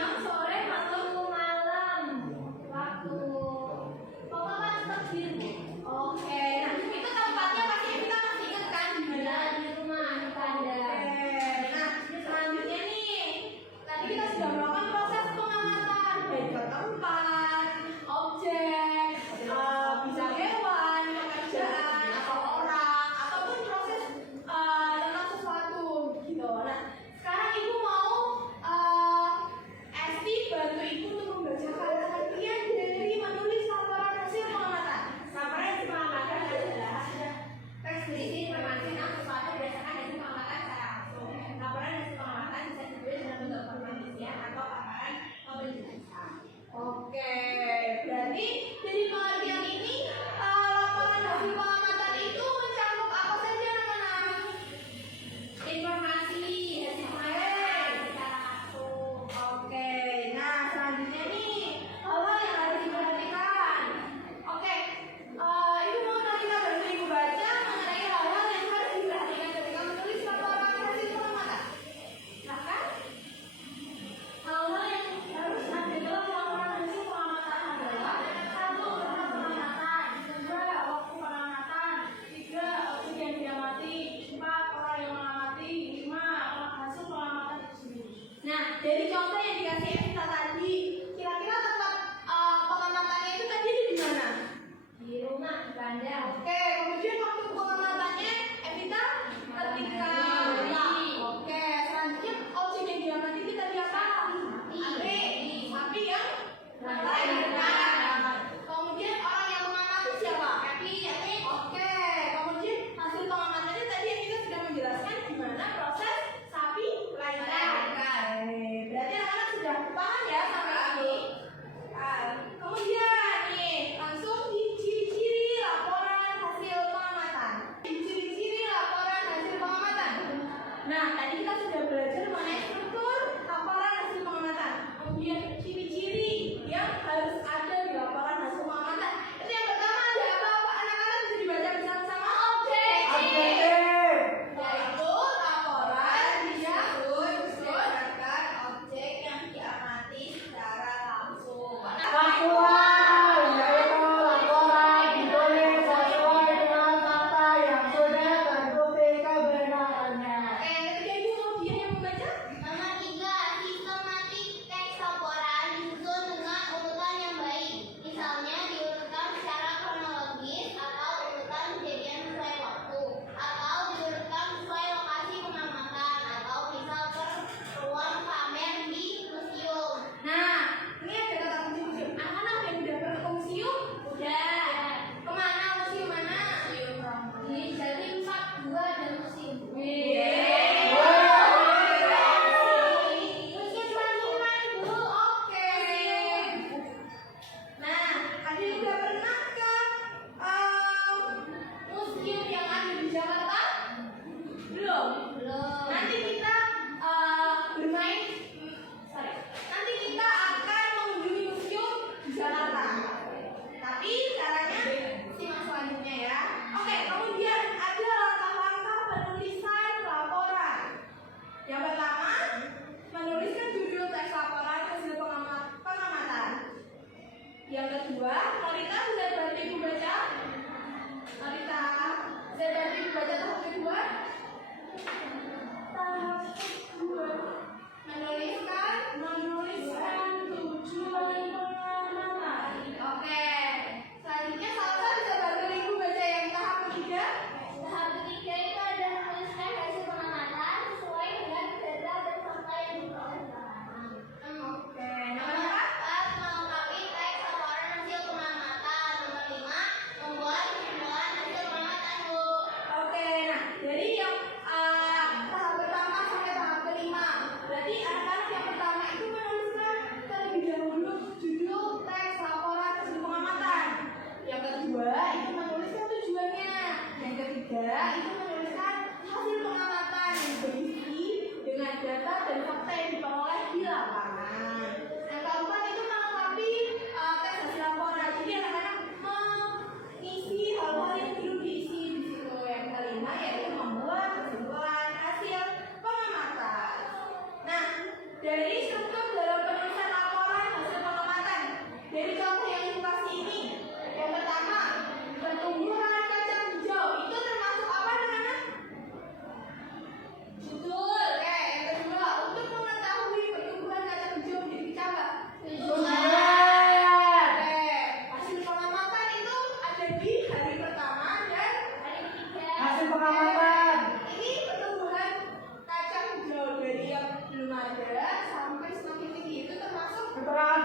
siang, sore, atau malam. Waktu. Pokoknya kan tetap biru. Oke, nah itu tempatnya pasti kita masih ingat kan di mana? Di rumah Anda. Nah, selanjutnya nih, tadi kita sudah melakukan proses pengamatan baik ke tempat, objek, bisa hewan, pekerjaan, atau orang, ataupun proses tentang sesuatu gitu. Nah, sekarang ibu mau Esti bantu ibu untuk membacakan bagian dari menulis laporan hasil pengamatan. Laporan hasil pengamatan adalah teks berisi informasi tentang sesuatu berdasarkan hasil pengamatan secara langsung. Laporan hasil pengamatan bisa ditulis dalam bentuk penelitian atau paparan penjelasan. Oke, berarti dari pengertian ini laporan hasil pengamatan itu mencakup apa saja anak-anak? Informasi hasil pengamatan secara langsung. Oke, nah selanjutnya nih hal-hal yang harus diperhatikan. Oke, ibu mau kita bantu ibu baca mengenai hal-hal yang harus diperhatikan ketika menulis laporan hasil pengamatan. Silahkan. Hal-hal yang harus ada dalam laporan hasil pengamatan adalah: 1. Tempat pengamatan, 2. Waktu pengamatan, 3. Objek yang diamati, 4. Orang yang mengamati, 5. Hasil pengamatan itu sendiri. Nah, dari contoh yang dikasih Evita tadi, kira-kira tempat pengamatannya itu tadi di mana? Di rumah Anda. Oke, kemudian waktu pengamatannya Evita ketika Oke, selanjutnya objek yang diamati itu tadi apa? Sapi yang melahirkan. Kemudian orang yang mengamati siapa? Oke, kemudian hasil pengamatannya tadi Evita sudah menjelaskan gimana proses sapi melahirkan. Berarti anak-anak sudah paham ya sampai ini. Kemudian nih langsung di ciri-ciri laporan hasil pengamatan. Ciri-ciri laporan hasil pengamatan. Nah, tadi kita sudah belajar mengenai struktur laporan hasil pengamatan. Kemudian ciri-ciri yang harus ada di laporan hasil pengamatan. Itu yang pertama ada apa anak-anak bisa dibaca bersama-sama? Objektif. Yaitu laporan yang berdasarkan objek yang diamati secara langsung. Faktual, yaitu laporan ditulis sesuai dengan fakta yang sudah terbukti kebenarannya. Oke, yang ketiga ibu mau dia yang membaca? Nomor 3, sistematik teks laporan disusun dengan urutan yang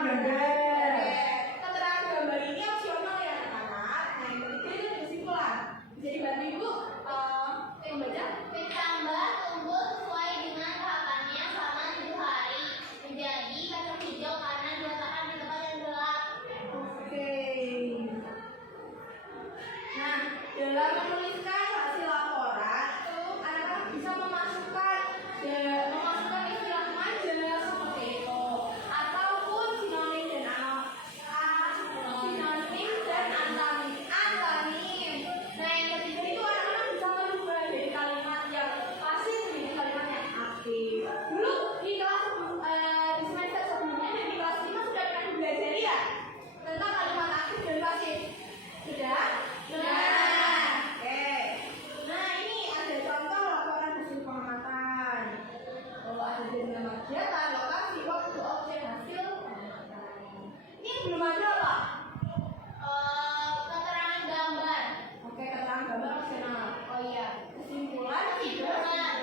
gambar. Keterangan gambar ini opsional ya anak-anak. Nah yang ketiga itu kesimpulan. Bisa dibantu ibu membaca. Bertambah tumbuh sesuai dengan tahapannya selama 7 hari. Menjadi kacang hijau karena diletakkan di tempat yang gelap. Oke. Nah, dalam menuliskan hasil laporan itu anak-anak bisa memasukkan istilah majalah seperti itu, ataupun sinonim dan sinonim dan antonim. Nah, yang ketiga itu anak-anak bisa merubah dari kalimat yang pasif menjadi kalimat yang aktif. Dulu di kelas di semester sebelumnya dan di kelas 5 sudah pernah belajar ya tentang kalimat aktif dan pasif. Sudah? Oke. Nah, ini ada contoh laporan hasil pengamatan. Kalau ada jadwal kegiatan, lokasi, waktu, objek, hasil pengamatan. Ini belum ada Pak. Keterangan gambar. Oke, keterangan gambar opsional. Oh iya. Kesimpulan Kesimpulan.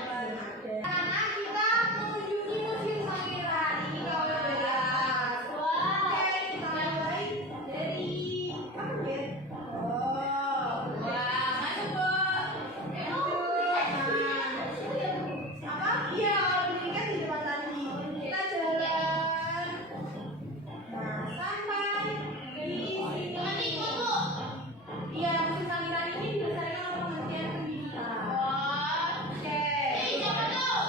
ada. Karena kita mengunjungi museum Sangiran. Ini kalau beres. Oke, kita mulai dari kaget. Oh, wah, masuk Bu. Apa? Iya, kalau berikan di depan tadi. Kita jalan. Nah, sampai di sini. Teman ikut Bu. Iya, museum Sangiran ini dilestarikan oleh Kementerian Pendidikan. Oke. Siapa tuh?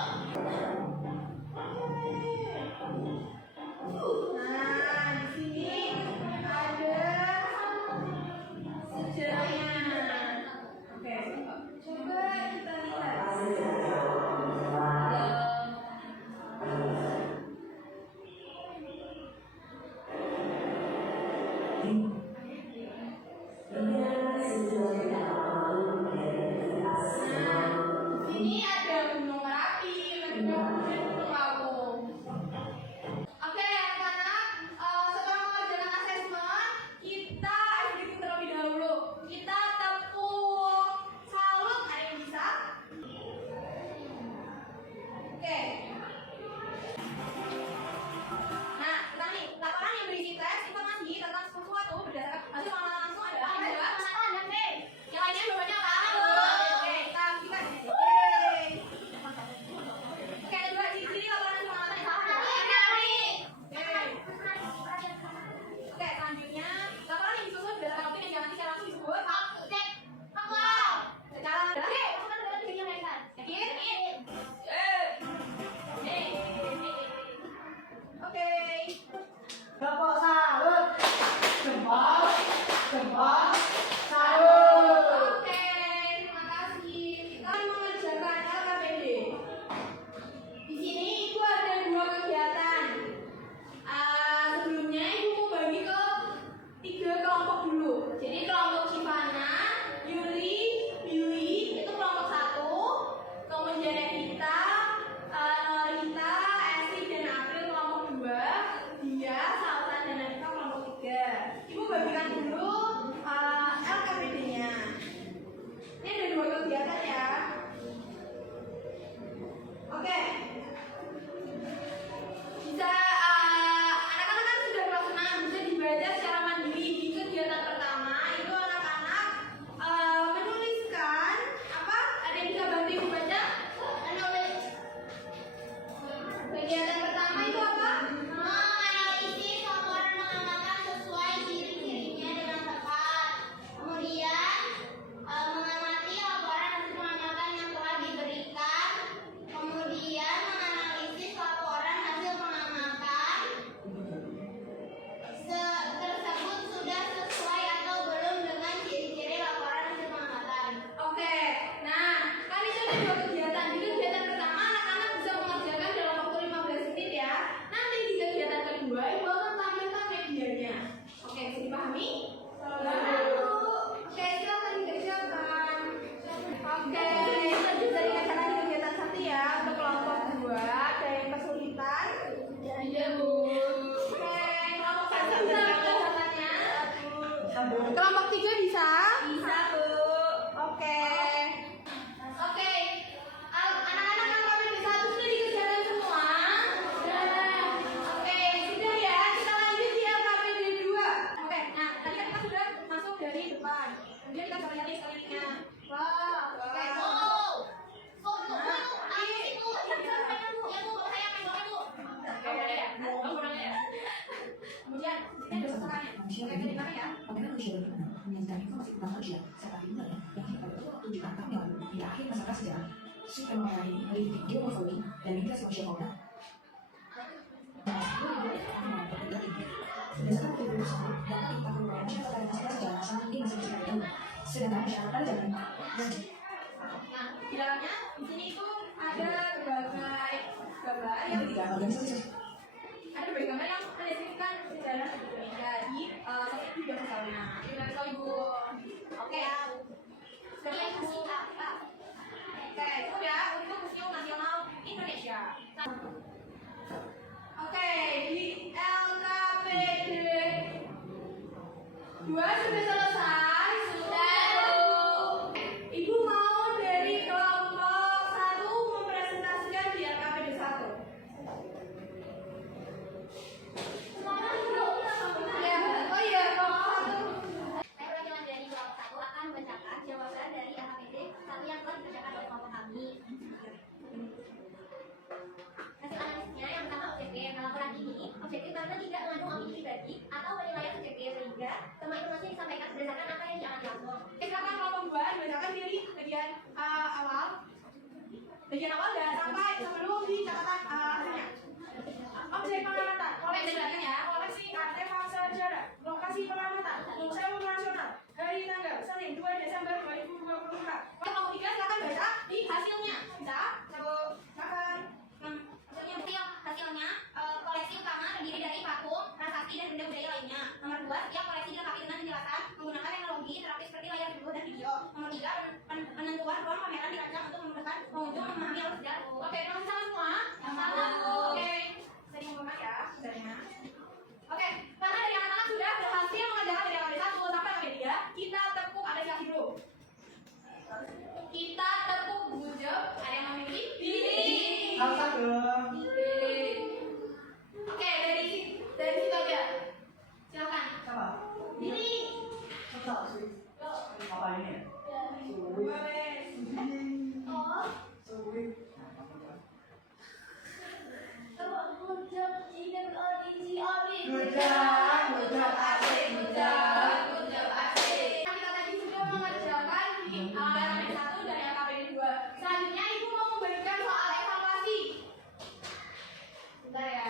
Nah, di sini ada sejarahnya. Oke, coba kita lihat. Ini ada Gunung Merapi, Gunung Lawu. Oke, anak-anak, setelah mengerjakan asesmen, kita editing terlebih dahulu. Kita tepuk salut, ada yang bisa? Oke. Nah, kita nih, laporan yang berisi teks informasi tentang sesuatu berdasarkan hasil pengamatan langsung ada yang jawab. Yang lainnya jawabannya apa? Oke, kita buktikan. Oke, ada dua di sini laporan hasil pengamatan yang salah. Oke, selanjutnya laporan yang disusun berdasarkan opini yang diamati secara langsung disebut secara yakin? Oke. Bapak salut. Jempol, jempol, salut. Oke, terima kasih. Kita akan mengerjakan LKPD. Di sini ibu ada dua kegiatan. Sebelumnya ibu mau bagi ke 3 kelompok dulu. Jadi kelompok Civana, Yuli, Billy itu kelompok 1. Kemudian Evita, Nolita, Esti dan April kelompok 2. Dia, Saltan dan Anita kelompok 3. Ibu bagikan dulu LKPD-nya. Ini ada 2 kegiatan ya. Oke. Bisa anak-anak kan sudah kelas 6, bisa dibaca secara mandiri. Di kegiatan pertama itu anak-anak menuliskan apa? Ada yang bisa bantu ibu baca? Menulis. Kegiatan pertama itu apa? Menganalisis laporan pengamatan sesuai ciri-cirinya dengan tepat. Kemudian mengamati laporan hasil pengamatan yang telah diberikan. Kemudian menganalisis laporan hasil pengamatan tersebut sudah sesuai atau belum dengan ciri-ciri laporan hasil pengamatan. Oke. Nah, kan itu ada 2 kegiatan. Di kegiatan pertama anak-anak bisa mengerjakan dalam waktu 15 menit ya. Nanti di kegiatan kedua ibu akan tampilkan medianya. Oke, bisa dipahami? Oke, silakan dikerjakan. Oke, lanjut dari acara di kegiatan 1 ya. Untuk kelompok 2 ada yang kesulitan. Iya, Bu. Oke, kelompok 1 bisa kegiatannya. Kelompok 3 bisa? Bisa, Bu. Oke. Oke. Anak-anak kelompok 1 sudah dikerjakan semua? Sudah. Oke, sudah ya. Kita lanjut Oke, terima ya. Pameran manusia bagaimana menyajikan informasi tentang manusia serta keilmuannya yang hingga pada waktu jutaan tahun yang lalu hingga akhir masa prasejarah. Sistem ini meliputi geomorfologi dan migrasi manusia fauna. Berdasarkan teori tersebut, dapat diketahui bahwa masyarakat pada masa prasejarah sangat tinggi masih bisa diketahui. Sedangkan masyarakat pada zaman Nah, di dalamnya di sini itu ada berbagai gambar yang ketiga, organisasi ada berbagai gambar yang mendeskripsikan sejarah dari sosok juga misalnya. Gimana kalau ibu? Oke. Sekarang ibu. Oke, itu ya untuk Museum Nasional Indonesia. Oke, di LKPD 2 sudah selesai. Sudah. Ibu mau dari kelompok 1 mempresentasikan di LKPD 1. Ya, oh iya, kelompok 1. Saya perwakilan dari kelompok 1 akan membacakan jawaban dari LKPD 1 yang telah dikerjakan oleh kelompok kami. Hasil analisisnya yang pertama objektif. Dalam laporan ini, objektif karena tidak mengandung opini pribadi atau penilaian subjektif sehingga semua informasi disampaikan berdasarkan apa yang dialami langsung. Silakan kelompok 2 dibacakan dari bagian awal. Bagian awal dan sampai sebelum di catatan hasilnya. Objek pengamatan, koleksi ya, koleksi artefak sejarah, lokasi pengamatan, Museum Nasional, hari tanggal Senin 2 Desember 2024. Kelompok 3 silakan baca di hasilnya. Bisa? Silakan. Hasilnya, koleksi utama terdiri dari patung, prasasti, dan benda budaya lainnya. Nomor 2, setiap koleksi dilengkapi dengan penjelasan menggunakan teknologi interaktif seperti layar video dan video. Nomor 3, penentuan ruang pameran dirancang untuk memudahkan pengunjung memahami alur sejarah. Oke, teman sama semua. Oke, sering ngomong ya, sebenarnya. Oke, karena dari anak-anak sudah berhasil mengerjakan dari LKPD 1 sampai LKPD 3, kita tepuk apresiasi dulu. Kita tepuk bujo. Ada yang memiliki? Ini. Kakak dong. Oke, dari situ aja. Silakan. Siapa? Ini. Siapa? Apa ini? Boleh. Oh. Gujang asik, Kita tadi sudah mengerjakan di LKPD 1 dan LKPD 2. Selanjutnya ibu mau memberikan soal evaluasi. Bentar ya.